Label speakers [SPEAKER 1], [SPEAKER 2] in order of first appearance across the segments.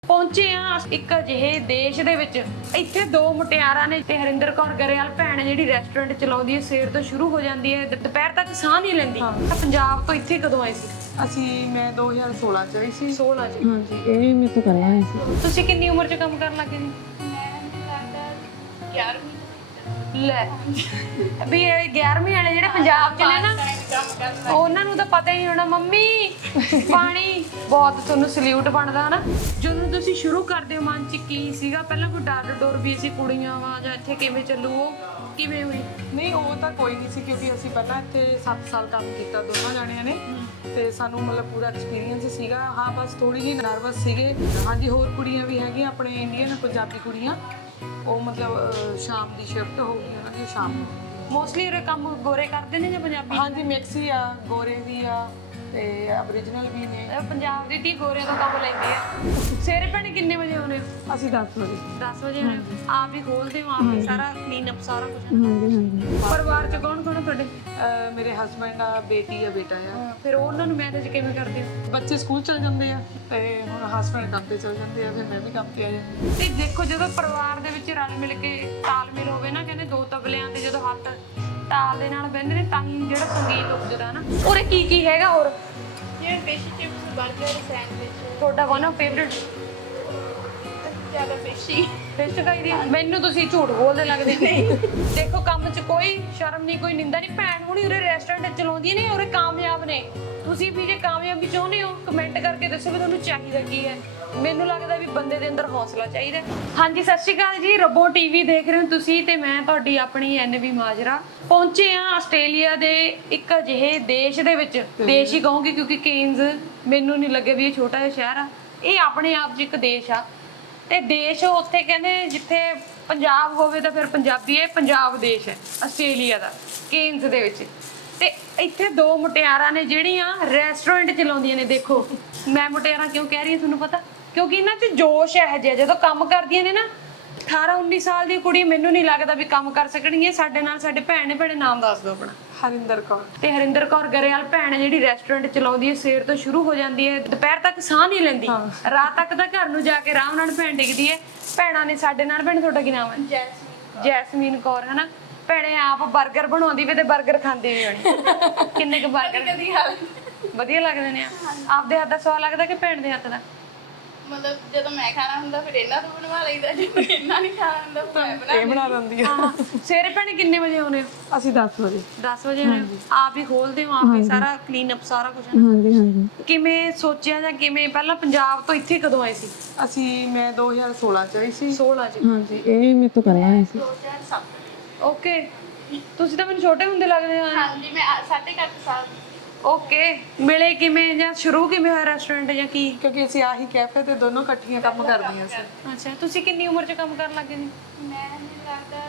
[SPEAKER 1] ਪਹੁੰਚੇ ਆ ਇੱਕ ਅਜਿਹੇ ਦੇਸ਼ ਦੇ ਵਿੱਚ ਇੱਥੇ ਦੋ ਮੁਟਿਆਰਾਂ ਨੇ ਤੇ ਹਰਿੰਦਰ ਕੌਰ ਗਰੇਵਾਲ ਭੈਣ ਜਿਹੜੀ ਰੈਸਟੋਰੈਂਟ ਚਲਾਉਂਦੀ ਹੈ ਸਵੇਰ ਤੋਂ ਸ਼ੁਰੂ ਹੋ ਜਾਂਦੀ ਹੈ ਦੁਪਹਿਰ ਤੱਕ ਸਾਹ ਨਹੀਂ ਲੈਂਦੀ। ਤਾਂ ਪੰਜਾਬ ਤੋਂ ਇੱਥੇ ਕਦੋਂ ਆਏ ਸੀ?
[SPEAKER 2] ਮੈਂ 2016 ਚ ਆਈ ਸੀ।
[SPEAKER 1] 16 ਚ।
[SPEAKER 3] ਹਾਂਜੀ ਇਹ ਮੇਰੇ ਤੋਂ ਪਹਿਲਾਂ ਆਏ ਸੀ।
[SPEAKER 1] ਤੁਸੀਂ ਕਿੰਨੀ ਉਮਰ 'ਚ ਕੰਮ ਕਰਨ ਲੱਗੇ ਜੀ? ਲੈ ਵੀ ਇਹ 11ਵੀਂ ਵਾਲੇ ਜਿਹੜੇ ਪੰਜਾਬ ਚ ਨੇ ਨਾ ਉਹਨਾਂ ਨੂੰ ਤਾਂ ਪਤਾ ਹੀ ਨਹੀਂ ਹੋਣਾ ਮੰਮੀ ਪਾਣੀ ਬਹੁਤ ਤੁਹਾਨੂੰ ਸਲੂਟ ਬਣਦਾ ਹਨਾ। ਜਦੋਂ ਤੁਸੀਂ ਸ਼ੁਰੂ ਕਰਦੇ ਹੋ ਮਨ ਚ ਕੀ ਸੀਗਾ ਪਹਿਲਾਂ ਕੋਈ ਡਰ ਡੋਰ ਵੀ ਸੀ ਕੁੜੀਆਂ ਵਾ ਜਾਂ ਇੱਥੇ ਕਿਵੇਂ ਚੱਲੂ ਉਹ ਕਿਵੇਂ ਹੋਈ?
[SPEAKER 2] ਨਹੀਂ ਉਹ ਤਾਂ ਕੋਈ ਨਹੀਂ ਸੀ ਕਿਉਂਕਿ ਅਸੀਂ ਪਹਿਲਾਂ ਇੱਥੇ 7 ਸਾਲ ਕੰਮ ਕੀਤਾ ਦੋਨਾਂ ਜਾਣਿਆਂ ਨੇ ਤੇ ਸਾਨੂੰ ਮਤਲਬ ਪੂਰਾ ਐਕਸਪੀਰੀਅੰਸ ਸੀਗਾ। ਹਾਂ ਬਸ ਥੋੜੀ ਜਿਹੀ ਨਰਵਸ ਸੀਗੇ। ਹਾਂਜੀ ਹੋਰ ਕੁੜੀਆਂ ਵੀ ਹੈਗੀਆਂ ਆਪਣੇ ਇੰਡੀਅਨ ਪੰਜਾਬੀ ਕੁੜੀਆਂ ਉਹ ਮਤਲਬ ਸ਼ਾਮ ਦੀ ਸ਼ਿਫਟ ਹੋਊਗੀ ਉਹਨਾਂ ਦੀ ਸ਼ਾਮ ਨੂੰ।
[SPEAKER 1] ਮੋਸਟਲੀ ਇਹ ਕੰਮ ਗੋਰੇ ਕਰਦੇ ਨੇ ਜਾਂ ਪੰਜਾਬੀ?
[SPEAKER 2] ਹਾਂਜੀ ਮਿਕਸ ਹੀ ਆ, ਗੋਰੇ ਵੀ ਆ ਤੇ ਅਬਰੀਜਨਲ ਵੀ ਨੇ।
[SPEAKER 1] ਪੰਜਾਬ ਦੀ ਧੀ ਗੋਰਿਆਂ ਤੋਂ ਕੰਮ ਲੈਂਦੇ ਆ। ਸਵੇਰੇ ਭੈਣੇ ਕਿੰਨੇ ਵਜੇ ਆਉਂਦੇ ਹੋ?
[SPEAKER 2] ਅਸੀਂ 10 ਵਜੇ
[SPEAKER 1] 10 ਵਜੇ ਆਉਂਦੇ ਹੋ? ਆਪ ਹੀ ਖੋਲਦੇ ਹੋ ਆਪ ਹੀ ਸਾਰਾ ਕਲੀਨ ਅਪ ਸਾਰਾ ਕੁਝ?
[SPEAKER 3] ਹਾਂਜੀ ਹਾਂਜੀ।
[SPEAKER 1] ਪਰਿਵਾਰ ਚ ਕੌਣ ਕੌਣ ਆ ਤੁਹਾਡੇ?
[SPEAKER 2] ਮੇਰੇ ਹਸਬੰਡ ਆ, ਬੇਟੀ ਆ, ਬੇਟਾ ਆ।
[SPEAKER 1] ਫਿਰ ਉਹਨਾਂ ਨੂੰ ਮੈਨੇਜ ਕਿਵੇਂ ਕਰਦੇ ਹੋ?
[SPEAKER 2] ਬੱਚੇ ਸਕੂਲ ਚਲ ਜਾਂਦੇ ਆ ਤੇ ਹੁਣ ਹਸਬੰਡ ਕੰਮ ਤੇ ਚਲ ਜਾਂਦੇ ਆ ਫਿਰ ਮੈਂ ਵੀ ਕੰਮ ਤੇ ਆ ਜਾਂਦੀ।
[SPEAKER 1] ਤੇ ਦੇਖੋ ਜਦੋਂ ਪਰਿਵਾਰ ਦੇ ਵਿੱਚ ਰਲ ਮਿਲ ਕੇ ਤਾਲਮੇਲ ਹੋਵੇ ਨਾ ਕਹਿੰਦੇ ਦੋ ਤਬਲਿਆਂ ਤੇ ਜਦੋਂ ਹੱਥ ਤਾਲ ਦੇ ਨਾਲ ਬਹਿੰਦੇ ਨੇ ਤਾਂ ਹੀ ਜਿਹੜਾ ਸੰਗੀਤ ਉਪਜਦਾ ਨਾ। ਉਰੇ ਕੀ ਕੀ ਹੈਗਾ ਹੋਰ?
[SPEAKER 4] ये फिश चिप्स बर्गर सैंडविच
[SPEAKER 1] ਤੁਹਾਡਾ ਵਨ ਆਫ ਫੇਵਰਿਟ
[SPEAKER 4] ज़्यादा फिशी
[SPEAKER 1] ਫਿਸ਼ ਖਾਈ ਦੀ? ਮੈਨੂੰ ਤੁਸੀਂ ਝੂਠ ਬੋਲਦੇ ਲੱਗਦੇ ਨਹੀਂ। ਦੇਖੋ ਕੰਮ 'ਚ ਕੋਈ ਸ਼ਰਮ ਨਹੀਂ ਕੋਈ ਨਿੰਦਾ ਨਹੀਂ। ਭੈਣ ਹੁਣੀ ਉਰੇ ਰੈਸਟੋਰੈਂਟ ਚਲਾਉਂਦੀਆਂ ਨੇ ਉਰੇ ਕਾਮਯਾਬ ਨੇ। ਤੁਸੀਂ ਵੀ ਜੇ ਕਾਮਯਾਬੀ ਚਾਹੁੰਦੇ ਹੋ ਕਮੈਂਟ ਕਰਕੇ ਦੱਸੋ ਵੀ ਤੁਹਾਨੂੰ ਚਾਹੀਦਾ ਕੀ ਹੈ। ਮੈਨੂੰ ਲੱਗਦਾ ਵੀ ਬੰਦੇ ਦੇ ਅੰਦਰ ਹੌਸਲਾ ਚਾਹੀਦਾ। ਹਾਂਜੀ ਸਤਿ ਸ਼੍ਰੀ ਅਕਾਲ ਜੀ, ਰੱਬੋ ਟੀਵੀ ਦੇਖ ਰਹੇ ਹੋ ਤੁਸੀਂ ਤੇ ਮੈਂ ਤੁਹਾਡੀ ਆਪਣੀ ਐਨਵੀ ਮਾਜਰਾ। ਪਹੁੰਚੇ ਆ ਆਸਟ੍ਰੇਲੀਆ ਦੇ ਇੱਕ ਅਜਿਹੇ ਦੇਸ਼ ਦੇ ਵਿੱਚ। ਦੇਸ਼ ਹੀ ਕਹੂੰਗੀ ਕਿਉਂਕਿ ਕੇਨਜ਼ ਮੈਨੂੰ ਨਹੀਂ ਲੱਗੇ ਵੀ ਇਹ ਛੋਟਾ ਜਿਹਾ ਸ਼ਹਿਰ ਆ। ਇਹ ਆਪਣੇ ਆਪ 'ਚ ਇੱਕ ਦੇਸ਼ ਆ ਤੇ ਦੇਸ਼ ਉੱਥੇ ਕਹਿੰਦੇ ਜਿੱਥੇ ਪੰਜਾਬ ਹੋਵੇ ਤਾਂ ਫਿਰ ਪੰਜਾਬੀ ਹੈ। ਪੰਜਾਬ ਦੇਸ਼ ਹੈ ਆਸਟ੍ਰੇਲੀਆ ਦਾ ਕੇਨਜ਼ ਦੇ ਵਿੱਚ। ਤੇ ਇੱਥੇ ਦੋ ਮੁਟਿਆਰਾਂ ਨੇ ਜਿਹੜੀਆਂ ਰੈਸਟੋਰੈਂਟ ਚਲਾਉਂਦੀਆਂ ਨੇ। ਦੇਖੋ ਮੈਂ ਮੁਟਿਆਰਾਂ ਕਿਉਂ ਕਹਿ ਰਹੀ ਹਾਂ ਤੁਹਾਨੂੰ ਪਤਾ ਕਿਉਂਕਿ ਇਹਨਾਂ 'ਚ ਜੋਸ਼ ਹੈ ਜਿਹਾ ਜਦੋਂ ਕੰਮ ਕਰਦੀਆਂ ਨੇ ਨਾ। 18-19 ਸਾਲ ਦੀ ਕੁੜੀ ਮੈਨੂੰ ਨਹੀਂ ਲੱਗਦਾ ਵੀ ਕੰਮ ਕਰ ਸਕਣਗੀਆਂ ਸਾਡੇ ਨਾਲ। ਸਾਡੇ ਭੈਣ ਨੇ ਭੈਣੇ ਨਾਮ ਦੱਸ ਦਿਓ ਆਪਣਾ।
[SPEAKER 2] ਹਰਿੰਦਰ ਕੌਰ।
[SPEAKER 1] ਤੇ ਹਰਿੰਦਰ ਕੌਰ ਗਰੇਵਾਲ ਭੈਣ ਜਿਹੜੀ ਰੈਸਟੋਰੈਂਟ ਚਲਾਉਂਦੀ ਹੈ ਸਵੇਰ ਤੋਂ ਸ਼ੁਰੂ ਹੋ ਜਾਂਦੀ ਹੈ ਦੁਪਹਿਰ ਤੱਕ ਸਾਹ ਨਹੀਂ ਲੈਂਦੀ। ਰਾਤ ਤੱਕ ਤਾਂ ਘਰ ਨੂੰ ਜਾ ਕੇ ਆਰਾਮ ਨਾਲ ਭੈਣ ਡਿੱਗਦੀ ਹੈ। ਭੈਣਾਂ ਨੇ ਸਾਡੇ ਨਾਲ। ਭੈਣ ਤੁਹਾਡਾ ਕੀ ਨਾਮ ਹੈ? ਜੈਸਮੀਨ ਕੌਰ ਹਨਾ। ਭੈਣੇ ਆਪ 버ਗਰ ਬਣਾਉਂਦੀ ਵੀ ਤੇ 버ਗਰ ਖਾਂਦੀ ਵੀ ਹੋਣੀ। ਕਿੰਨੇ ਕੁ 버ਗਰ ਵਧੀਆ ਲੱਗਦੇ ਨੇ? ਆਪਦੇ ਹੱਥ ਦਾ ਸਵਾਦ ਲੱਗਦਾ ਕਿ ਭੈਣ ਦੇ ਹੱਥ ਦਾ?
[SPEAKER 4] मतलब जब मैं खाना हुंदा फिर इन्ना तो बनवा लईदा जे इन्ना नहीं खाना हुंदा फिर मैं बना
[SPEAKER 2] ਇਹ ਬਣਾ ਲੈਂਦੀ ਆ।
[SPEAKER 1] ਹਾਂ ਸਵੇਰੇ ਭੈਣੇ ਕਿੰਨੇ ਵਜੇ ਆਉਂਦੇ ਹੋ?
[SPEAKER 2] ਅਸੀਂ 10 ਵਜੇ
[SPEAKER 1] 10 ਵਜੇ ਆਉਂਦੇ ਹੋ? ਆਪ ਹੀ ਖੋਲਦੇ ਹੋ ਆਪ ਹੀ ਸਾਰਾ ਕਲੀਨ ਅਪ ਸਾਰਾ ਕੁਝ?
[SPEAKER 3] ਹਾਂਜੀ ਹਾਂਜੀ।
[SPEAKER 1] ਕਿਵੇਂ ਸੋਚਿਆ ਜਾਂ ਕਿਵੇਂ ਪਹਿਲਾਂ ਪੰਜਾਬ ਤੋਂ ਇੱਥੇ ਕਦੋਂ ਆਏ ਸੀ?
[SPEAKER 2] ਮੈਂ 2016 ਚ ਆਈ ਸੀ।
[SPEAKER 1] 16 ਚ।
[SPEAKER 3] ਹਾਂਜੀ ਇਹ ਮੇਰੇ ਤੋਂ ਪਹਿਲਾਂ ਆਏ ਸੀ।
[SPEAKER 4] 2007
[SPEAKER 1] ਓਕੇ ਤੁਸੀਂ ਤਾਂ ਮੈਨੂੰ ਛੋਟੇ ਹੁੰਦੇ ਲੱਗਦੇ ਆ।
[SPEAKER 4] हाँ जी मैं 8.5 साल
[SPEAKER 1] ਓਕੇ ਮਿਲੇ ਕਿਵੇਂ ਜਾਂ ਸ਼ੁਰੂ ਕਿਵੇਂ ਹੋਇਆ ਰੈਸਟੋਰੈਂਟ ਜਾਂ ਕੀ?
[SPEAKER 2] ਕਿਉਂਕਿ ਅਸੀਂ ਆਹੀ ਕੈਫੇ ਤੇ ਦੋਨੋਂ ਇਕੱਠੀਆਂ ਕੰਮ ਕਰਦੀਆਂ ਸੀ।
[SPEAKER 1] ਅੱਛਾ ਤੁਸੀਂ ਕਿੰਨੀ ਉਮਰ 'ਚ ਕੰਮ ਕਰਨ ਲੱਗੇ ਜੀ?
[SPEAKER 4] मैं मुझे लगता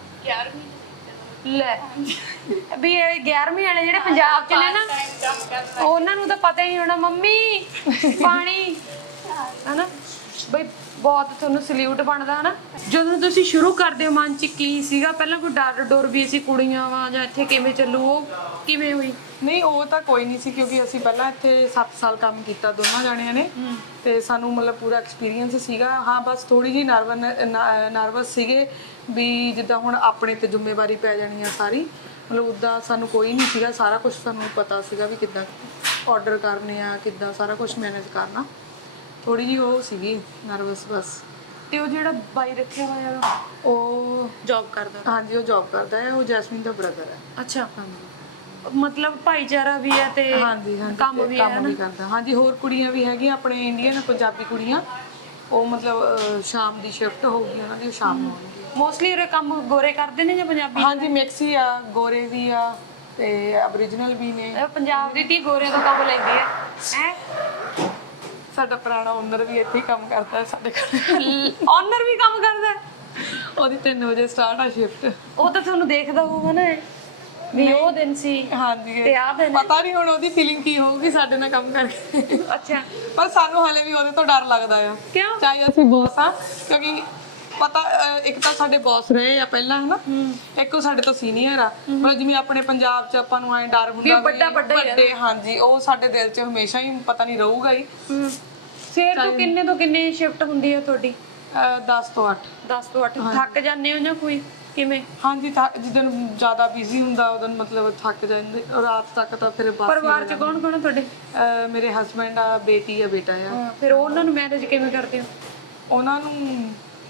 [SPEAKER 4] 11वीं
[SPEAKER 1] ਲੈ ਵੀ ਇਹ 11ਵੀਂ ਵਾਲੇ ਜਿਹੜੇ ਪੰਜਾਬ 'ਚ ਨੇ ਨਾ
[SPEAKER 4] काम करना
[SPEAKER 1] ਉਹਨਾਂ ਨੂੰ ਤਾਂ ਪਤਾ ਹੀ ਨਹੀਂ ਹੋਣਾ ਮੰਮੀ ਪਾਣੀ ਹਨਾ ਬਈ ਬਹੁਤ ਤੁਹਾਨੂੰ ਸਲੂਟ ਬਣਦਾ ਹਨਾ। ਜਦੋਂ ਤੁਸੀਂ ਸ਼ੁਰੂ ਕਰਦੇ ਹੋ ਮਨ 'ਚ ਕੀ ਸੀਗਾ ਪਹਿਲਾਂ ਕੋਈ ਡਰ ਡੋਰ ਵੀ ਸੀ ਕੁੜੀਆਂ ਵਾ ਜਾਂ ਇੱਥੇ ਕਿਵੇਂ ਚੱਲੂ ਉਹ ਕਿਵੇਂ ਹੋਈ?
[SPEAKER 2] ਨਹੀਂ ਉਹ ਤਾਂ ਕੋਈ ਨਹੀਂ ਸੀ ਕਿਉਂਕਿ ਅਸੀਂ ਪਹਿਲਾਂ ਇੱਥੇ 7 ਸਾਲ ਕੰਮ ਕੀਤਾ ਦੋਨਾਂ ਜਾਣਿਆਂ ਨੇ ਤੇ ਸਾਨੂੰ ਮਤਲਬ ਪੂਰਾ ਐਕਸਪੀਰੀਅੰਸ ਸੀਗਾ। ਹਾਂ ਬਸ ਥੋੜੀ ਜਿਹੀ ਨਰਵਸ ਸੀਗੇ ਵੀ ਜਿੱਦਾਂ ਹੁਣ ਆਪਣੇ ਤੇ ਜ਼ਿੰਮੇਵਾਰੀ ਪੈ ਜਾਣੀ ਆ ਸਾਰੀ। ਮਤਲਬ ਉੱਦਾਂ ਸਾਨੂੰ ਕੋਈ ਨਹੀਂ ਸੀਗਾ। ਸਾਰਾ ਕੁਝ ਸਾਨੂੰ ਪਤਾ ਸੀਗਾ ਵੀ ਕਿੱਦਾਂ ਆਰਡਰ ਕਰਨੇ ਆ ਕਿੱਦਾਂ ਸਾਰਾ ਕੁਝ ਮੈਨੇਜ ਕਰਨਾ। ਥੋੜੀ ਜਿਹੀ ਉਹ ਸੀਗੀ ਨਰਵਸ ਬਸ।
[SPEAKER 1] ਤੇ ਉਹ ਜਿਹੜਾ ਬਾਈ ਰੱਖਿਆ ਹੋਇਆ
[SPEAKER 2] ਉਹ
[SPEAKER 1] ਜੌਬ ਕਰਦਾ?
[SPEAKER 2] ਹਾਂਜੀ ਉਹ ਜੌਬ ਕਰਦਾ ਹੈ। ਉਹ ਜੈਸਮੀਨ ਦਾ ਬ੍ਰਦਰ ਹੈ।
[SPEAKER 1] ਅੱਛਾ ਮਤਲਬ ਭਾਈਚਾਰਾ ਵੀ ਹੈ ਤੇ
[SPEAKER 2] ਹਾਂਜੀ ਹਾਂਜੀ
[SPEAKER 1] ਕੰਮ ਵੀ ਹੈ
[SPEAKER 2] ਕੰਮ ਵੀ ਕਰਦਾ। ਹਾਂਜੀ ਹੋਰ ਕੁੜੀਆਂ ਵੀ ਹੈਗੀਆਂ ਆਪਣੇ ਇੰਡੀਅਨ ਪੰਜਾਬੀ ਕੁੜੀਆਂ ਉਹ ਮਤਲਬ ਸ਼ਾਮ ਦੀ ਸ਼ਿਫਟ ਹੋਊਗੀ ਉਹਨਾਂ ਦੀ ਸ਼ਾਮ ਨੂੰ ਆਉਣਗੇ।
[SPEAKER 1] ਮੋਸਟਲੀ ਇਹ ਕੰਮ ਗੋਰੇ ਕਰਦੇ ਨੇ ਜਾਂ ਪੰਜਾਬੀ?
[SPEAKER 2] ਹਾਂਜੀ ਮਿਕਸ ਹੀ ਆ, ਗੋਰੇ ਵੀ ਆ ਤੇ ਅਬਰੀਜਨਲ ਵੀ ਨੇ।
[SPEAKER 1] ਇਹ ਪੰਜਾਬ ਦੀ ਧੀ ਗੋਰਿਆਂ ਤੋਂ ਕੰਮ ਲੈਂਦੀ ਹੈ ਹੈ।
[SPEAKER 2] ਸਾਡਾ ਪੁਰਾਣਾ ਓਨਰ ਵੀ ਇੱਥੇ ਹੀ ਕੰਮ ਕਰਦਾ ਹੈ ਸਾਡੇ ਕੋਲ।
[SPEAKER 1] ਓਨਰ ਵੀ ਕੰਮ ਕਰਦਾ ਹੈ?
[SPEAKER 2] ਉਹਦੀ 3 ਵਜੇ ਸਟਾਰਟ ਆ ਸ਼ਿਫਟ।
[SPEAKER 1] ਉਹ ਤਾਂ ਤੁਹਾਨੂੰ ਦੇਖਦਾ ਹੋਊਗਾ ਨਾ ਵੀ ਉਹ ਦਿਨ ਸੀ
[SPEAKER 2] ਹਾਂਜੀ
[SPEAKER 1] ਤੇ ਆਹ ਦਿਨ।
[SPEAKER 2] ਪਤਾ ਨਹੀਂ ਹੁਣ ਉਹਦੀ ਫੀਲਿੰਗ ਕੀ ਹੋਊਗੀ ਸਾਡੇ ਨਾਲ ਕੰਮ ਕਰਕੇ।
[SPEAKER 1] ਅੱਛਾ
[SPEAKER 2] ਪਰ ਸਾਨੂੰ ਹਲੇ ਵੀ ਉਹਦੇ ਤੋਂ ਡਰ ਲੱਗਦਾ ਆ।
[SPEAKER 1] ਕਿਉਂ?
[SPEAKER 2] ਚਾਹੇ ਅਸੀਂ ਬੌਸ ਆ ਕਿਉਂਕਿ ਪਤਾ ਇੱਕ ਤਾਂ ਸਾਡੇ ਬੌਸ ਰਹੇ ਆ ਪਹਿਲਾਂ ਹਨਾ। ਇੱਕ ਉਹ ਸਾਡੇ ਤੋਂ ਸੀਨੀਅਰ ਆ। ਮਤਲਬ ਜਿਵੇਂ ਆਪਣੇ ਪੰਜਾਬ 'ਚ ਆਪਾਂ ਨੂੰ ਐਂ ਡਰ ਹੁੰਦਾ
[SPEAKER 1] ਵੱਡਾ ਹੀ
[SPEAKER 2] ਵੱਡੇ। ਹਾਂਜੀ ਉਹ ਸਾਡੇ ਦਿਲ 'ਚ ਹਮੇਸ਼ਾ ਹੀ ਪਤਾ ਨਹੀਂ ਰਹੂਗਾ ਹੀ।
[SPEAKER 1] ਸਵੇਰ ਤੋਂ ਕਿੰਨੇ ਸ਼ਿਫਟ ਹੁੰਦੀ ਹੈ ਤੁਹਾਡੀ?
[SPEAKER 2] 10 ਤੋਂ 8।
[SPEAKER 1] 10 ਤੋਂ 8 ਥੱਕ ਜਾਂਦੇ ਹੋ ਜਾਂ ਕੋਈ ਕਿਵੇਂ?
[SPEAKER 2] ਹਾਂਜੀ ਜਿੱਦਣ ਜ਼ਿਆਦਾ ਬਿਜ਼ੀ ਹੁੰਦਾ ਉਦੋਂ ਮਤਲਬ ਥੱਕ ਜਾਂਦੇ, ਰਾਤ ਤੱਕ ਤਾਂ ਫਿਰ ਬਸ।
[SPEAKER 1] ਪਰਿਵਾਰ 'ਚ ਕੌਣ ਕੌਣ ਆ ਤੁਹਾਡੇ?
[SPEAKER 2] ਮੇਰੇ ਹਸਬੰਡ ਆ, ਬੇਟੀ ਆ, ਬੇਟਾ ਆ।
[SPEAKER 1] ਫਿਰ ਉਹਨਾਂ ਨੂੰ ਮੈਨੇਜ ਕਿਵੇਂ ਕਰਦੇ ਹੋ?
[SPEAKER 2] ਉਹਨਾਂ ਨੂੰ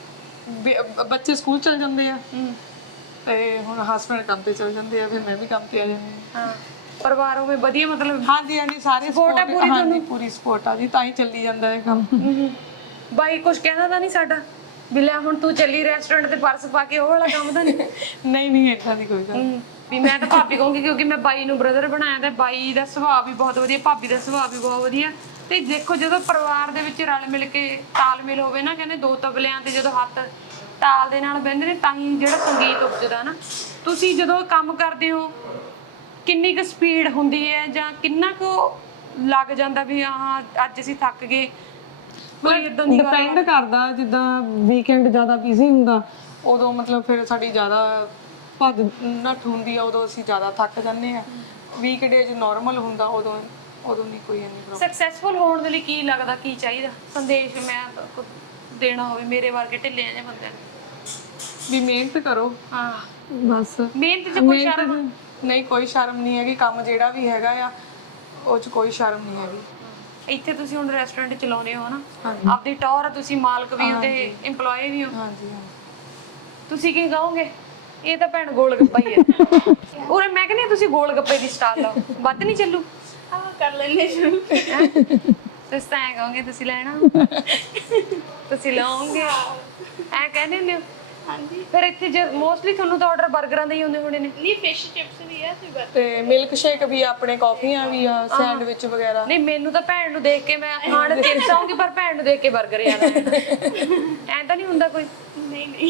[SPEAKER 2] ਬੱਚੇ ਸਕੂਲ ਚਲ ਜਾਂਦੇ ਆ ਤੇ ਹੁਣ ਹਸਬੰਡ ਕੰਮ ਤੇ ਚਲ ਜਾਂਦੇ ਆ, ਫਿਰ ਮੈਂ ਵੀ ਕੰਮ ਤੇ ਆ ਜਾਂਦੀ ਹਾਂ।
[SPEAKER 1] ਹਾਂ ਪਰਿਵਾਰ ਹੋਵੇ ਵਧੀਆ ਮਤਲਬ?
[SPEAKER 2] ਹਾਂਜੀ ਹਾਂਜੀ ਸਾਰੇ ਸਪੋਰਟ ਹੈ ਪੂਰੀ। ਹਾਂਜੀ ਪੂਰੀ ਸਪੋਰਟ ਆ ਜੀ, ਤਾਂ ਹੀ ਚੱਲੀ ਜਾਂਦਾ ਹੈ ਕੰਮ।
[SPEAKER 1] ਬਾਈ ਕੁਝ ਕਹਿੰਦਾ ਤਾਂ ਨਹੀਂ ਸਾਡਾ ਵੀ ਲੈ ਹੁਣ ਤੂੰ ਚੱਲੀ ਰੈਸਟੋਰੈਂਟ ਤੇ ਪਰਸ ਪਾ ਕੇ, ਉਹ ਵਾਲਾ ਕੰਮ ਤਾਂ ਨਹੀਂ?
[SPEAKER 2] ਨਹੀਂ ਏਦਾਂ ਦੀ ਕੋਈ ਗੱਲ।
[SPEAKER 1] ਵੀ ਮੈਂ ਤਾਂ ਭਾਬੀ ਕਹੂੰਗੀ ਕਿਉਂਕਿ ਮੈਂ ਬਾਈ ਨੂੰ ਬ੍ਰਦਰ ਬਣਾਇਆ ਤੇ ਬਾਈ ਦਾ ਸੁਭਾਅ ਵੀ ਬਹੁਤ ਵਧੀਆ, ਭਾਬੀ ਦਾ ਸੁਭਾਅ ਵੀ ਬਹੁਤ ਵਧੀਆ। ਤੇ ਦੇਖੋ ਜਦੋਂ ਪਰਿਵਾਰ ਦੇ ਵਿੱਚ ਰਲ ਮਿਲ ਕੇ ਤਾਲਮੇਲ ਹੋਵੇ ਨਾ, ਕਹਿੰਦੇ ਦੋ ਤਬਲਿਆਂ ਤੇ ਜਦੋਂ ਹੱਥ ਤਾਲ ਦੇ ਨਾਲ ਬਹਿੰਦੇ ਨੇ ਤਾਂ ਹੀ ਜਿਹੜਾ ਸੰਗੀਤ ਉਪਜਦਾ ਨਾ। ਤੁਸੀਂ ਜਦੋਂ ਕੰਮ ਕਰਦੇ ਹੋ ਕਿੰਨੀ ਕੁ ਸਪੀਡ ਹੁੰਦੀ ਹੈ ਜਾਂ ਕਿੰਨਾ ਕੁ ਲੱਗ ਜਾਂਦਾ ਵੀ ਹਾਂ ਅੱਜ ਅਸੀਂ ਥੱਕ ਗਏ? ਕੋਈ ਇਦਾਂ ਦੀ
[SPEAKER 2] ਡਿਪੈਂਡ ਕਰਦਾ, ਜਿੱਦਾਂ ਵੀਕਐਂਡ ਜ਼ਿਆਦਾ ਬਿਜ਼ੀ ਹੁੰਦਾ ਉਦੋਂ ਮਤਲਬ ਫਿਰ ਸਾਡੀ ਜ਼ਿਆਦਾ ਭੱਜ ਨੱਠ ਹੁੰਦੀ ਆ, ਉਦੋਂ ਅਸੀਂ ਜ਼ਿਆਦਾ ਥੱਕ ਜਾਂਦੇ ਆ। ਵੀਕਡੇਜ਼ ਨਾਰਮਲ ਹੁੰਦਾ ਉਦੋਂ ਨਹੀਂ ਕੋਈ ਇੰਨੀ ਪ੍ਰੋਬਲਮ।
[SPEAKER 1] ਸਕਸੈਸਫੁਲ ਹੋਣ ਦੇ ਲਈ ਕੀ ਲੱਗਦਾ, ਕੀ ਚਾਹੀਦਾ ਸੰਦੇਸ਼ ਮੈਂ ਦੇਣਾ ਹੋਵੇ ਮੇਰੇ ਵਰਗੇ ਢਿੱਲੇ ਜਿਹੇ ਬੰਦਿਆਂ ਨੂੰ?
[SPEAKER 2] ਵੀ ਮਿਹਨਤ ਕਰੋ।
[SPEAKER 1] ਹਾਂ
[SPEAKER 2] ਬਸ
[SPEAKER 1] ਮਿਹਨਤ 'ਚ ਕੋਈ ਸ਼ਰਮ
[SPEAKER 2] ਨਹੀਂ, ਕੋਈ ਸ਼ਰਮ ਨਹੀਂ ਹੈਗੀ। ਕੰਮ ਜਿਹੜਾ ਵੀ ਹੈਗਾ ਆ ਉਹ 'ਚ ਕੋਈ ਸ਼ਰਮ ਨਹੀਂ ਹੈਗੀ।
[SPEAKER 1] ਇੱਥੇ ਤੁਸੀਂ ਹੁਣ ਰੈਸਟੋਰੈਂਟ ਚਲਾਉਂਦੇ ਹੋ ਨਾ, ਆਪਦੀ ਟੌਰ ਤੁਸੀਂ ਮਾਲਕ ਵੀ ਹੋ ਤੇ EMPLOYE ਵੀ ਹੋ।
[SPEAKER 2] ਹਾਂਜੀ
[SPEAKER 1] ਤੁਸੀਂ ਕੀ ਕਹੋਗੇ? ਇਹ ਤਾਂ ਭੈਣ ਗੋਲ ਗੱਪਾ ਹੀ ਹੈ। ਉਰੇ ਮੈਂ ਕਹਿੰਦੀ ਤੁਸੀਂ ਗੋਲ ਗੱਪੇ ਦੀ ਸਟਾਲ ਲਾਓ, ਵੱਧ ਨਹੀਂ ਚੱਲੂ?
[SPEAKER 4] ਕਰ ਲੈਣੇ ਸ਼ੁਰੂ।
[SPEAKER 1] ਤੁਸੀਂ ਤਾਂ ਐਂ ਕਹੋਗੇ ਤੁਸੀਂ ਲੈਣਾ, ਤੁਸੀਂ ਲਓਗੇ ਐਂ ਕਹਿੰਦੇ ਹੁੰਦੇ ਹੋ?
[SPEAKER 4] ਹਾਂਜੀ।
[SPEAKER 1] ਫਿਰ ਇੱਥੇ ਜੇ ਮੋਸਟਲੀ ਤੁਹਾਨੂੰ ਤਾਂ ਆਰਡਰ 버ਗਰਾਂ ਦੇ ਹੀ ਹੁੰਦੇ ਹੋਣੇ ਨੇ?
[SPEAKER 4] ਨਹੀਂ ਫਿਸ਼ ਚਿਪਸ ਵੀ ਆ ਤੇ ਬਰਗਰ।
[SPEAKER 2] ਤੇ ਮਿਲਕ ਸ਼ੇਕ ਵੀ ਆ ਆਪਣੇ, ਕਾਫੀਆਂ ਵੀ ਆ, ਸੈਂਡਵਿਚ ਵਗੈਰਾ।
[SPEAKER 1] ਨਹੀਂ ਮੈਨੂੰ ਤਾਂ ਭੈਣ ਨੂੰ ਦੇਖ ਕੇ ਮੈਂ ਖਾਣ ਚਿਪਸ ਆਉਂਗੀ, ਪਰ ਭੈਣ ਨੂੰ ਦੇਖ ਕੇ 버ਗਰ ਯਾਦ ਆ ਜਾਂਦਾ। ਐਂ ਤਾਂ ਨਹੀਂ ਹੁੰਦਾ ਕੋਈ?
[SPEAKER 4] ਨਹੀਂ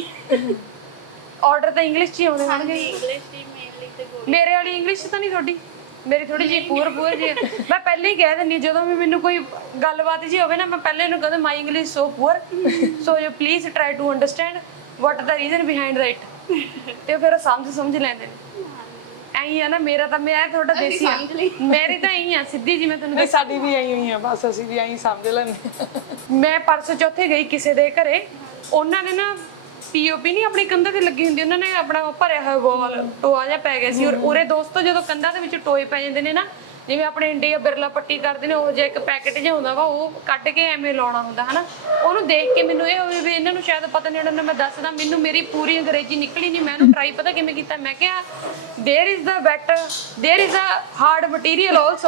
[SPEAKER 1] ਆਰਡਰ ਤਾਂ ਇੰਗਲਿਸ਼ 'ਚ ਹੀ ਆਉਂਦੇ ਹੋਣਗੇ।
[SPEAKER 4] ਇੰਗਲਿਸ਼ ਦੀ ਮੇਨਲੀ ਤੇ
[SPEAKER 1] ਮੇਰੇ ਵਾਲੀ ਇੰਗਲਿਸ਼ ਤਾਂ ਨਹੀਂ ਤੁਹਾਡੀ? ਮੇਰੀ ਥੋੜੀ ਜਿਹੀ ਪੂਰ ਜੀ। ਮੈਂ ਪਹਿਲਾਂ ਹੀ ਕਹਿ ਦਿੰਦੀ ਜਦੋਂ ਵੀ ਮੈਨੂੰ ਕੋਈ ਗੱਲਬਾਤ ਜੀ ਹੋਵੇ ਨਾ, ਮੈਂ ਪਹਿਲਾਂ ਇਹਨੂੰ ਕਹਿੰਦਾ ਮਾਈ English so poor, so you please try to understand what the reason behind the it. ਤੇ ਫਿਰ ਉਹ ਸਮਝ ਲੈਂਦੇ ਨੇ। ਐਂ ਆ ਨਾ ਮੇਰਾ ਤਾਂ, ਮੈਂ ਤੁਹਾਡਾ ਦੇਸੀ ਆ, ਮੇਰੀ ਤਾਂ ਐਂ ਆ ਸਿੱਧੀ ਜੀ। ਮੈਂ ਤੁਹਾਨੂੰ
[SPEAKER 2] ਸਾਡੀ ਵੀ ਐਂ ਹੋਈ ਆ, ਬਸ ਅਸੀਂ ਵੀ ਐਂ ਸਮਝ ਲੈਂਦੇ।
[SPEAKER 1] ਮੈਂ ਪਰਸੋਂ ਚੌਥੇ ਗਈ ਕਿਸੇ ਦੇ ਘਰੇ, ਉਹਨਾਂ ਨੇ ਨਾ ਪੀਓਪੀ ਨਹੀਂ ਆਪਣੀ ਕੰਧਾਂ ਤੇ ਲੱਗੀ ਹੁੰਦੀ, ਉਹਨਾਂ ਨੇ ਆਪਣਾ ਭਰਿਆ ਹੋਇਆ ਵਾਲ ਟੋਆ ਜਿਹਾ ਪੈ ਗਿਆ ਸੀ। ਔਰ ਉਰੇ ਦੋਸਤੋ ਜਦੋਂ ਕੰਧਾਂ ਦੇ ਵਿੱਚ ਟੋਏ ਪੈ ਜਾਂਦੇ ਨੇ ਨਾ, ਜਿਵੇਂ ਆਪਣੇ ਇੰਡੀਆ ਬਿਰਲਾ ਪੱਟੀ ਕਰਦੇ ਨੇ, ਉਹ ਜਿਹਾ ਇੱਕ ਪੈਕੇਟ ਜਿਹਾ ਹੁੰਦਾ ਵਾ, ਉਹ ਕੱਢ ਕੇ ਐਵੇਂ ਲਾਉਣਾ ਹੁੰਦਾ ਹਨਾ। ਉਹਨੂੰ ਦੇਖ ਕੇ ਮੈਨੂੰ ਇਹ ਹੋਵੇ ਵੀ ਇਹਨਾਂ ਨੂੰ ਸ਼ਾਇਦ ਪਤਾ ਨਹੀਂ, ਉਹਨਾਂ ਨੂੰ ਮੈਂ ਦੱਸਦਾ, ਮੈਨੂੰ ਮੇਰੀ ਪੂਰੀ ਅੰਗਰੇਜ਼ੀ ਨਿਕਲੀ ਨਹੀਂ। ਮੈਂ ਉਹਨੂੰ ਟਰਾਈ ਪਤਾ ਕਿਵੇਂ ਕੀਤਾ, ਮੈਂ ਕਿਹਾ there is the better there is a hard material also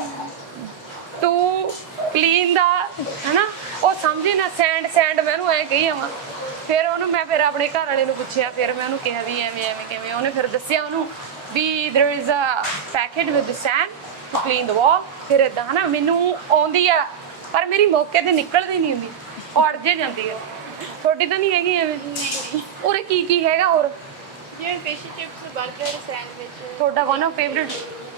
[SPEAKER 1] to clean the, है ना? ਉਹ ਸਮਝੇ ਨਾ ਸੈਂਡ ਮੈਂ ਉਹਨੂੰ ਐ ਕਹੀ ਆਵਾਂ। ਫਿਰ ਉਹਨੂੰ ਮੈਂ ਫਿਰ ਆਪਣੇ ਘਰ ਵਾਲੇ ਨੂੰ ਪੁੱਛਿਆ, ਫਿਰ ਮੈਂ ਉਹਨੂੰ ਕਿਹਾ ਵੀ ਐਵੇਂ ਕਿਵੇਂ। ਉਹਨੇ ਫਿਰ ਦੱਸਿਆ ਉਹਨੂੰ ਵੀ there is a packet with sand to clean the wall. ਫਿਰ ਇਦਾਂ ਹਨਾ ਮੈਨੂੰ ਆਉਂਦੀ ਆ, ਪਰ ਮੇਰੀ ਮੌਕੇ ਤੇ ਨਿਕਲਦੀ ਨਹੀਂ ਹੁੰਦੀ, ਔੜ ਜੇ ਜਾਂਦੀ ਆ। ਤੁਹਾਡੀ ਤਾਂ ਨਹੀਂ ਹੈਗੀ ਐਵੇਂ?
[SPEAKER 4] ਨਹੀਂ।
[SPEAKER 1] ਉਰੇ ਕੀ ਹੈਗਾ ਹੋਰ?
[SPEAKER 4] ਜਿਵੇਂ ਫਿਸ਼ ਚਿਪਸ, ਬਰਗਰ, ਸੈਂਡਵਿਚ।
[SPEAKER 1] ਤੁਹਾਡਾ ਵਨ ਆਫ ਫੇਵਰਿਟ?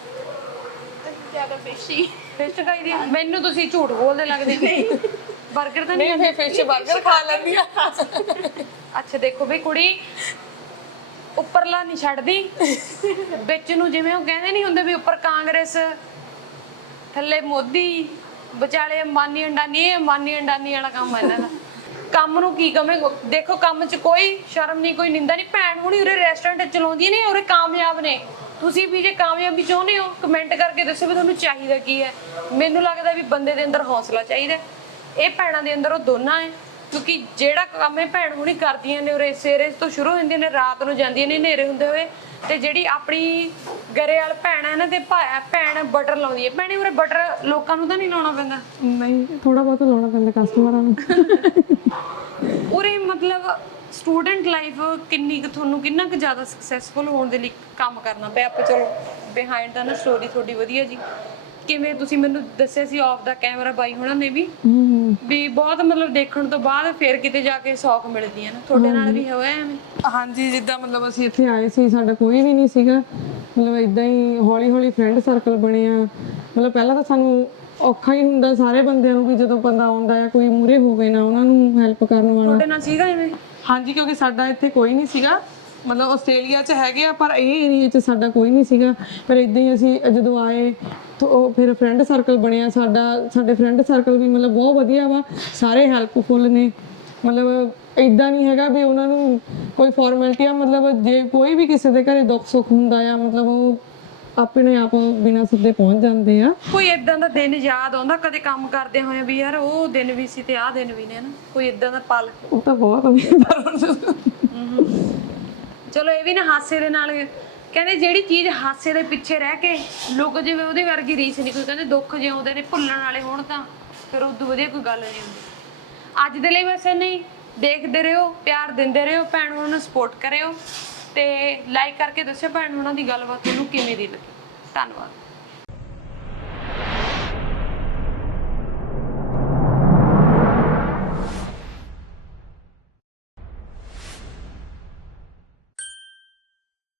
[SPEAKER 4] ਜ਼ਿਆਦਾ ਫਿਸ਼ੀ
[SPEAKER 1] ਫਿਸ਼ ਖਾਈ ਦੀ? ਮੈਨੂੰ ਤੁਸੀਂ ਝੂਠ ਬੋਲਦੇ ਲੱਗਦੇ। 버ਗਰ ਤਾਂ ਨਹੀਂ?
[SPEAKER 2] ਨਹੀਂ ਫਿਸ਼ 버ਗਰ ਖਾ ਲੈਂਦੀ ਆ।
[SPEAKER 1] ਅੱਛਾ ਦੇਖੋ ਬਈ ਕੁੜੀ ਉੱਪਰਲਾ ਨਹੀਂ ਛੱਡਦੀ, ਵਿੱਚ ਨੂੰ ਜਿਵੇਂ ਉਹ ਕਹਿੰਦੇ ਨਹੀਂ ਹੁੰਦੇ ਵੀ ਉੱਪਰ ਕਾਂਗਰਸ ਥੱਲੇ ਮੋਦੀ ਵਿਚਾਲੇ ਅੰਬਾਨੀ ਅੰਡਾਨੀ, ਇਹ ਅੰਬਾਨੀ ਅੰਡਾਨੀ ਵਾਲਾ ਕੰਮ ਹੈ ਇਹਨਾਂ ਦਾ। ਕੰਮ ਨੂੰ ਕੀ ਕਮੇ? ਦੇਖੋ ਕੰਮ 'ਚ ਕੋਈ ਸ਼ਰਮ ਨਹੀਂ, ਕੋਈ ਨਿੰਦਾ ਨਹੀਂ। ਭੈਣ ਹੁਣੀ ਉਰੇ ਰੈਸਟੋਰੈਂਟ ਚਲਾਉਂਦੀਆਂ ਨੇ, ਉਰੇ ਕਾਮਯਾਬ ਨੇ। ਤੁਸੀਂ ਵੀ ਜੇ ਕਾਮਯਾਬੀ ਚਾਹੁੰਦੇ ਹੋ ਕਮੈਂਟ ਕਰਕੇ ਦੱਸੋ ਵੀ ਤੁਹਾਨੂੰ ਚਾਹੀਦਾ ਕੀ ਹੈ। ਮੈਨੂੰ ਲੱਗਦਾ ਵੀ ਬੰਦੇ ਦੇ ਅੰਦਰ ਹੌਸਲਾ ਚਾਹੀਦਾ। ਇਹ ਭੈਣਾਂ ਦੇ ਅੰਦਰ ਉਹ ਦੋਨਾਂ ਹੈ, ਕਿਉਂਕਿ ਜਿਹੜਾ ਕੰਮ ਇਹ ਭੈਣ ਹੁਣੀ ਕਰਦੀਆਂ ਨੇ ਉਰੇ ਸਵੇਰੇ ਤੋਂ ਸ਼ੁਰੂ ਹੁੰਦੀਆਂ ਨੇ, ਰਾਤ ਨੂੰ ਜਾਂਦੀਆਂ ਨੇ ਹਨੇਰੇ ਹੁੰਦੇ ਹੋਏ। ਤੇ ਜਿਹੜੀ ਆਪਣੀ ਗਰੇਵਾਲ ਭੈਣ ਹੈ ਨਾ, ਤੇ ਭੈਣ ਬਟਰ ਲਾਉਂਦੀ ਹੈ। ਭੈਣੇ ਉਰੇ ਬਟਰ ਲੋਕਾਂ ਨੂੰ ਤਾਂ ਨਹੀਂ ਲਾਉਣਾ ਪੈਂਦਾ?
[SPEAKER 3] ਨਹੀਂ ਥੋੜਾ ਬਹੁਤ ਲਾਉਣਾ ਪੈਂਦਾ ਕਸਟਮਰਾਂ ਨੂੰ।
[SPEAKER 1] ਉਰੇ ਮਤਲਬ ਸਟੂਡੈਂਟ ਲਾਈਫ ਕਿੰਨੀ ਕੁ ਤੁਹਾਨੂੰ ਕਿੰਨਾ ਕੁ ਜ਼ਿਆਦਾ ਸਕਸੈਸਫੁਲ ਹੋਣ ਦੇ ਲਈ ਕੰਮ ਕਰਨਾ ਪਿਆ? ਆਪਾਂ ਚਲੋ ਬਿਹਾਈਂਡ ਦਾ ਨਾ ਸਟੋਰੀ ਤੁਹਾਡੀ ਵਧੀਆ ਜੀ। ਕਿਵੇਂ ਤੁਸੀਂ ਮੈਨੂੰ ਦੱਸਿਆ ਸੀ ਆਫ ਦਾ ਕੈਮਰਾ ਬਾਈ ਹੁਣਾਂ ਨੇ ਵੀ ਬਹੁਤ ਮਤਲਬ ਦੇਖਣ ਤੋਂ ਬਾਅਦ ਫਿਰ ਕਿਤੇ ਜਾ ਕੇ ਸੌਖ ਮਿਲਦੀ ਹੈ ਨਾ। ਤੁਹਾਡੇ ਨਾਲ ਵੀ ਹੋਇਆ ਐਵੇਂ?
[SPEAKER 2] ਹਾਂਜੀ ਜਿੱਦਾਂ ਮਤਲਬ ਅਸੀਂ
[SPEAKER 3] ਇੱਥੇ ਆਏ ਸੀ, ਸਾਡਾ ਕੋਈ ਵੀ ਨਹੀਂ ਸੀਗਾ, ਮਤਲਬ ਇਦਾਂ ਹੀ ਹੌਲੀ ਹੌਲੀ ਫਰੈਂਡ ਸਰਕਲ ਬਣਿਆ। ਮਤਲਬ ਪਹਿਲਾਂ ਤਾਂ ਸਾਨੂੰ ਔਖਾ ਹੀ ਹੁੰਦਾ ਸਾਰੇ ਬੰਦਿਆਂ ਨੂੰ, ਵੀ ਜਦੋਂ ਬੰਦਾ ਆਉਂਦਾ ਆ ਕੋਈ ਮੂਹਰੇ ਹੋਵੇ ਨਾ ਉਹਨਾਂ ਨੂੰ ਹੈਲਪ ਕਰਨ ਵਾਲਾ।
[SPEAKER 1] ਤੁਹਾਡੇ ਨਾਲ ਸੀਗਾ ਐਵੇਂ?
[SPEAKER 2] ਹਾਂਜੀ ਕਿਉਂਕਿ ਸਾਡਾ ਇੱਥੇ ਕੋਈ ਨਹੀਂ ਸੀਗਾ, ਮਤਲਬ ਆਸਟ੍ਰੇਲੀਆ 'ਚ ਹੈਗੇ ਆ ਪਰ
[SPEAKER 3] ਇਹ ਏਰੀਆ 'ਚ ਸਾਡਾ ਕੋਈ ਨਹੀਂ ਸੀਗਾ। ਪਰ ਇਦਾਂ ਹੀ ਅਸੀਂ ਜਦੋਂ ਆਏ ਤਾਂ ਉਹ ਫਿਰ ਫਰੈਂਡ ਸਰਕਲ ਬਣਿਆ ਸਾਡਾ। ਸਾਡੇ ਫਰੈਂਡ ਸਰਕਲ ਵੀ ਮਤਲਬ ਬਹੁਤ ਵਧੀਆ ਵਾ, ਸਾਰੇ ਹੈਲਪਫੁਲ ਨੇ। ਮਤਲਬ ਇਦਾਂ ਨਹੀਂ ਹੈਗਾ ਵੀ ਉਹਨਾਂ ਨੂੰ ਕੋਈ ਫਾਰਮੈਲਿਟੀ ਆ। ਮਤਲਬ ਜੇ ਕੋਈ ਵੀ ਕਿਸੇ ਦੇ ਘਰੇ ਦੁੱਖ ਸੁੱਖ ਹੁੰਦਾ ਆ, ਮਤਲਬ ਉਹ ਆਪਣੇ ਆਪ ਬਿਨਾਂ ਸੱਦੇ ਪਹੁੰਚ ਜਾਂਦੇ ਆ।
[SPEAKER 1] ਕੋਈ ਇਦਾਂ ਦਾ ਦਿਨ ਯਾਦ ਆਉਂਦਾ ਕਦੇ ਕੰਮ ਕਰਦੇ ਹੋਏ ਵੀ ਯਾਰ ਉਹ ਦਿਨ ਵੀ ਸੀ ਤੇ ਆਹ ਦਿਨ ਵੀ ਨੇ ਨਾ, ਕੋਈ ਇਦਾਂ ਦਾ ਪਲ?
[SPEAKER 3] ਉਹ ਤਾਂ ਬਹੁਤ ਵਧੀਆ।
[SPEAKER 1] ਚਲੋ ਇਹ ਵੀ ਨਾ ਹਾਸੇ ਦੇ ਨਾਲ ਕਹਿੰਦੇ ਜਿਹੜੀ ਚੀਜ਼ ਹਾਸੇ ਦੇ ਪਿੱਛੇ ਰਹਿ ਕੇ ਲੁਕ ਜਾਵੇ ਉਹਦੇ ਵਰਗੀ ਰੀਸ ਨਹੀਂ ਕੋਈ। ਕਹਿੰਦੇ ਦੁੱਖ ਜੇ ਆਉਂਦੇ ਨੇ ਭੁੱਲਣ ਵਾਲੇ ਹੋਣ ਤਾਂ ਫਿਰ ਉਦੋਂ ਵਧੀਆ ਕੋਈ ਗੱਲ ਨਹੀਂ ਹੁੰਦੀ। ਅੱਜ ਦੇ ਲਈ ਬਸ ਨਹੀਂ, ਦੇਖਦੇ ਰਹੋ, ਪਿਆਰ ਦਿੰਦੇ ਰਹੋ, ਭੈਣ ਉਹਨਾਂ ਨੂੰ ਸਪੋਰਟ ਕਰਿਓ ਤੇ ਲਾਈਕ ਕਰਕੇ ਦੱਸਿਓ ਭੈਣ ਉਹਨਾਂ ਦੀ ਗੱਲਬਾਤ ਤੁਹਾਨੂੰ ਕਿਵੇਂ ਦੀ ਲੱਗੀ। ਧੰਨਵਾਦ।